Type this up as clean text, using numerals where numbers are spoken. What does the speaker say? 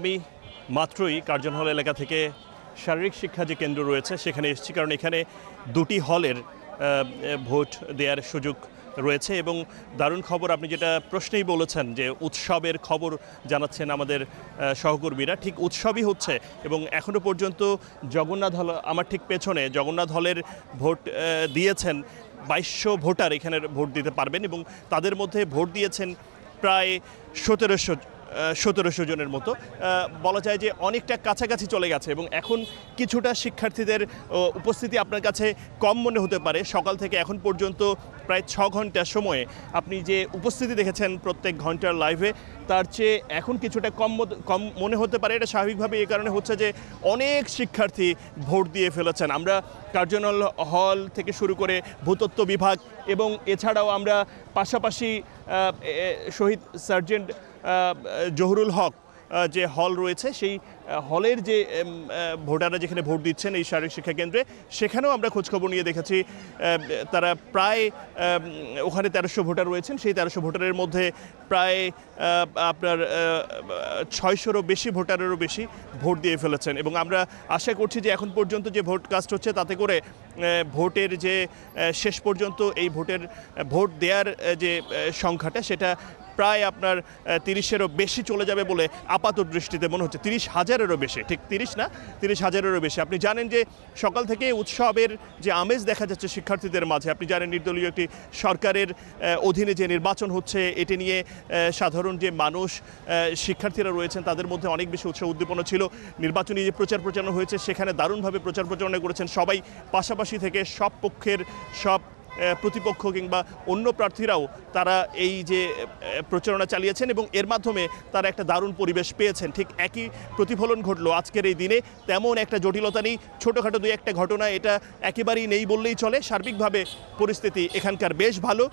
আমি মাত্রই কার্জন হল এলাকা থেকে শারীরিক শিক্ষা যে কেন্দ্র রয়েছে সেখানে এসেছি, কারণ এখানে দুটি হলের ভোট দেওয়ার সুযোগ রয়েছে। এবং দারুণ খবর, আপনি যেটা প্রশ্নেই বলেছেন যে উৎসবের খবর জানাচ্ছেন আমাদের সহকর্মীরা, ঠিক উৎসবই হচ্ছে। এবং এখনও পর্যন্ত জগন্নাথ হল, আমার ঠিক পেছনে জগন্নাথ হলের ভোট দিয়েছেন 2200 ভোটার এখানে ভোট দিতে পারবেন, এবং তাদের মধ্যে ভোট দিয়েছেন প্রায় 1700 জনের মতো। বলা যায় যে অনেকটা কাছাকাছি চলে গেছে। এবং এখন কিছুটা শিক্ষার্থীদের উপস্থিতি আপনার কাছে কম মনে হতে পারে। সকাল থেকে এখন পর্যন্ত প্রায় 6 ঘন্টা সময়ে আপনি যে উপস্থিতি দেখেছেন প্রত্যেক ঘন্টার লাইভে, তার চেয়ে এখন কিছুটা কম মনে হতে পারে। এটা স্বাভাবিকভাবে এই কারণে হচ্ছে যে অনেক শিক্ষার্থী ভোট দিয়ে ফেলেছেন। আমরা কার্জন হল থেকে শুরু করে ভূতত্ত্ব বিভাগ এবং এছাড়াও আমরা পাশাপাশি শহীদ সার্জেন্ট জহুরুল হক যে হল রয়েছে, সেই হলের যে ভোটাররা যেখানে ভোট দিচ্ছেন এই শারীরিক শিক্ষা কেন্দ্রে, সেখানেও আমরা খোঁজখবর নিয়ে দেখেছি তারা প্রায় ওখানে 1300 ভোটার রয়েছেন। সেই 1300 ভোটারের মধ্যে প্রায় আপনার 600-রও বেশি ভোটারেরও বেশি ভোট দিয়ে ফেলেছেন। এবং আমরা আশা করছি যে এখন পর্যন্ত যে ভোট কাস্ট হচ্ছে তাতে করে ভোটের যে শেষ পর্যন্ত এই ভোট দেওয়ার যে সংখ্যাটা সেটা প্রায় আপনার 30-এরও বেশি চলে যাবে বলে আপাত দৃষ্টিতে মনে হচ্ছে। 30,000-এরও বেশি, ঠিক 30 না, 30,000-এরও বেশি। আপনি জানেন যে সকাল থেকে উৎসবের যে আমেজ দেখা যাচ্ছে শিক্ষার্থীদের মাঝে। আপনি জানেন নির্দলীয় একটি সরকারের অধীনে যে নির্বাচন হচ্ছে, এটি নিয়ে সাধারণ যে মানুষ শিক্ষার্থীরা রয়েছেন তাদের মধ্যে অনেক বেশি উৎসাহ উদ্দীপনা ছিল। নির্বাচনী যে প্রচারণা হয়েছে সেখানে দারুণভাবে প্রচারণা করেছেন সবাই। পাশাপাশি থেকে সব পক্ষের সব প্রতিপক্ষ কিংবা অন্য প্রার্থীরাও তারা এই যে প্রচারণা চালিয়েছেন এবং এর মাধ্যমে তারা একটা দারুণ পরিবেশ পেয়েছেন। ঠিক একই প্রতিফলন ঘটলো আজকের এই দিনে। তেমন একটা জটিলতা নেই, ছোটোখাটো দুই একটা ঘটনা এটা একেবারেই নেই বললেই চলে। সার্বিকভাবে পরিস্থিতি এখানকার বেশ ভালো।